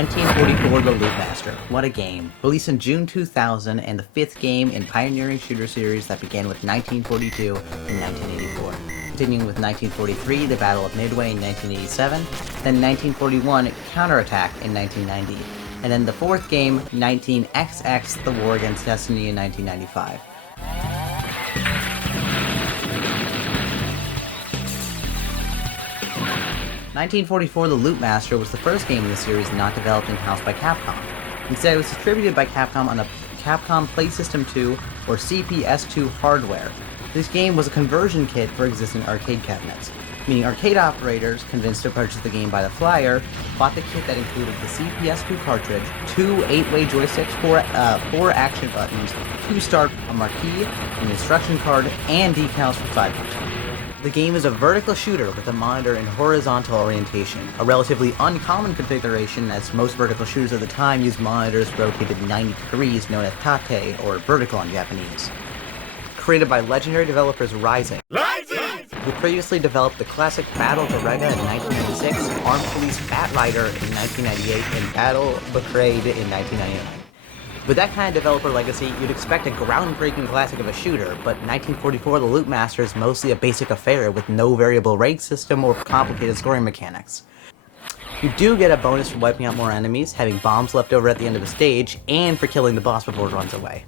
1944 The Loot Master. What a game. Released in June 2000 and the fifth game in pioneering shooter series that began with 1942 and 1984. Continuing with 1943, the Battle of Midway in 1987, then 1941, Counterattack in 1990, and then the fourth game, 19XX, The War Against Destiny in 1995. "1944 The Loot Master" was the first game in the series not developed in-house by Capcom. Instead, it was distributed by Capcom on the Capcom PlaySystem 2 or CPS2 hardware. This game was a conversion kit for existing arcade cabinets, meaning arcade operators, convinced to purchase the game by the flyer, bought the kit that included the CPS2 cartridge, two 8-way joysticks, four action buttons, two start, a marquee, an instruction card, and decals for side buttons. The game is a vertical shooter with a monitor in horizontal orientation, a relatively uncommon configuration as most vertical shooters of the time used monitors rotated 90 degrees known as tate, or vertical in Japanese. Created by legendary developers Rising, who previously developed the classic Battle Garega in 1996, Armed Police Batrider in 1998, and Battle Betrayed in 1999. With that kind of developer legacy, you'd expect a groundbreaking classic of a shooter, but 1944 The Loot Master is mostly a basic affair with no variable rank system or complicated scoring mechanics. You do get a bonus for wiping out more enemies, having bombs left over at the end of the stage, and for killing the boss before it runs away.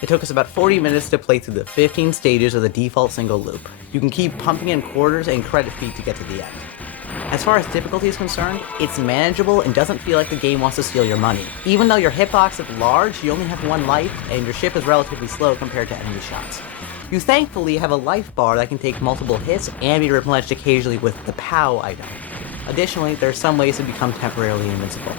It took us about 40 minutes to play through the 15 stages of the default single loop. You can keep pumping in quarters and credit feed to get to the end. As far as difficulty is concerned, it's manageable and doesn't feel like the game wants to steal your money. Even though your hitbox is large, you only have one life, and your ship is relatively slow compared to enemy shots. You thankfully have a life bar that can take multiple hits and be replenished occasionally with the POW item. Additionally, there are some ways to become temporarily invincible.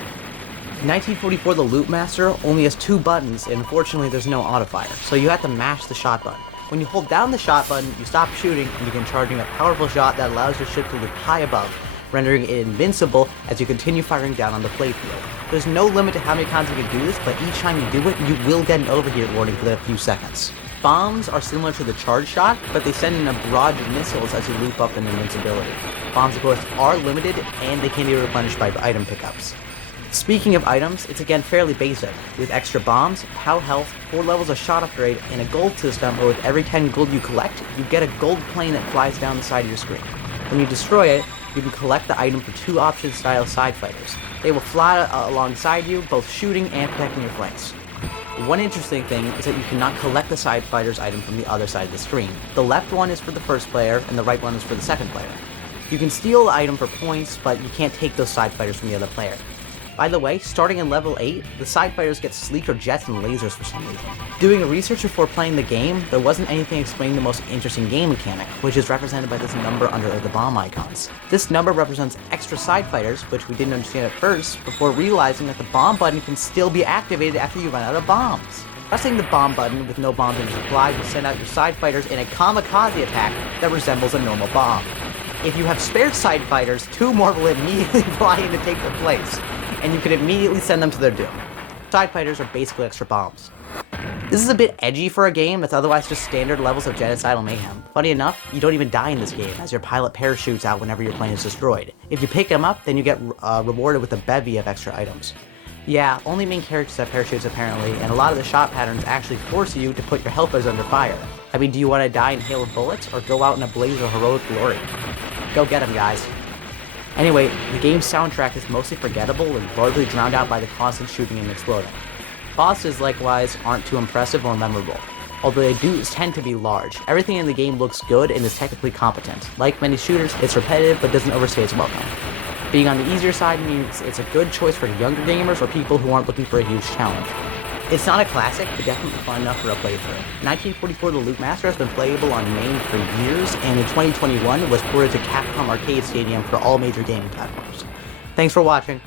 1944 The Loot Master only has two buttons, and unfortunately there's no autofire, so you have to mash the shot button. When you hold down the shot button, you stop shooting and begin charging a powerful shot that allows your ship to loop high above, rendering it invincible as you continue firing down on the playfield. There's no limit to how many times you can do this, but each time you do it, you will get an overheat warning for a few seconds. Bombs are similar to the charge shot, but they send in a barrage of missiles as you loop up in invincibility. Bombs, of course, are limited, and they can be replenished by item pickups. Speaking of items, it's again fairly basic, with extra bombs, POW health, 4 levels of shot upgrade, and a gold system where with every 10 gold you collect, you get a gold plane that flies down the side of your screen. When you destroy it, you can collect the item for two option-style side fighters. They will fly alongside you, both shooting and protecting your flanks. One interesting thing is that you cannot collect the side fighter's item from the other side of the screen. The left one is for the first player, and the right one is for the second player. You can steal the item for points, but you can't take those side fighters from the other player. By the way, starting in level 8, the side fighters get sleeker jets and lasers for some reason. Doing a research before playing the game, there wasn't anything explaining the most interesting game mechanic, which is represented by this number under the bomb icons. This number represents extra side fighters, which we didn't understand at first, before realizing that the bomb button can still be activated after you run out of bombs. Pressing the bomb button with no bombs in your supply will send out your side fighters in a kamikaze attack that resembles a normal bomb. If you have spare side fighters, 2 more will immediately fly in to take their place, and you can immediately send them to their doom. Side fighters are basically extra bombs. This is a bit edgy for a game that's otherwise just standard levels of genocidal mayhem. Funny enough, you don't even die in this game, as your pilot parachutes out whenever your plane is destroyed. If you pick them up, then you get rewarded with a bevy of extra items. Yeah, only main characters have parachutes apparently, and a lot of the shot patterns actually force you to put your helpers under fire. I mean, do you want to die in hail of bullets, or go out in a blaze of heroic glory? Go get them, guys. Anyway, the game's soundtrack is mostly forgettable and largely drowned out by the constant shooting and exploding. Bosses, likewise, aren't too impressive or memorable, although they do tend to be large. Everything in the game looks good and is technically competent. Like many shooters, it's repetitive but doesn't overstay its welcome. Being on the easier side means it's a good choice for younger gamers or people who aren't looking for a huge challenge. It's not a classic, but definitely fun enough for a playthrough. 1944 The Loot Master has been playable on MAME for years, and in 2021 was ported to Capcom Arcade Stadium for all major gaming platforms. Thanks for watching.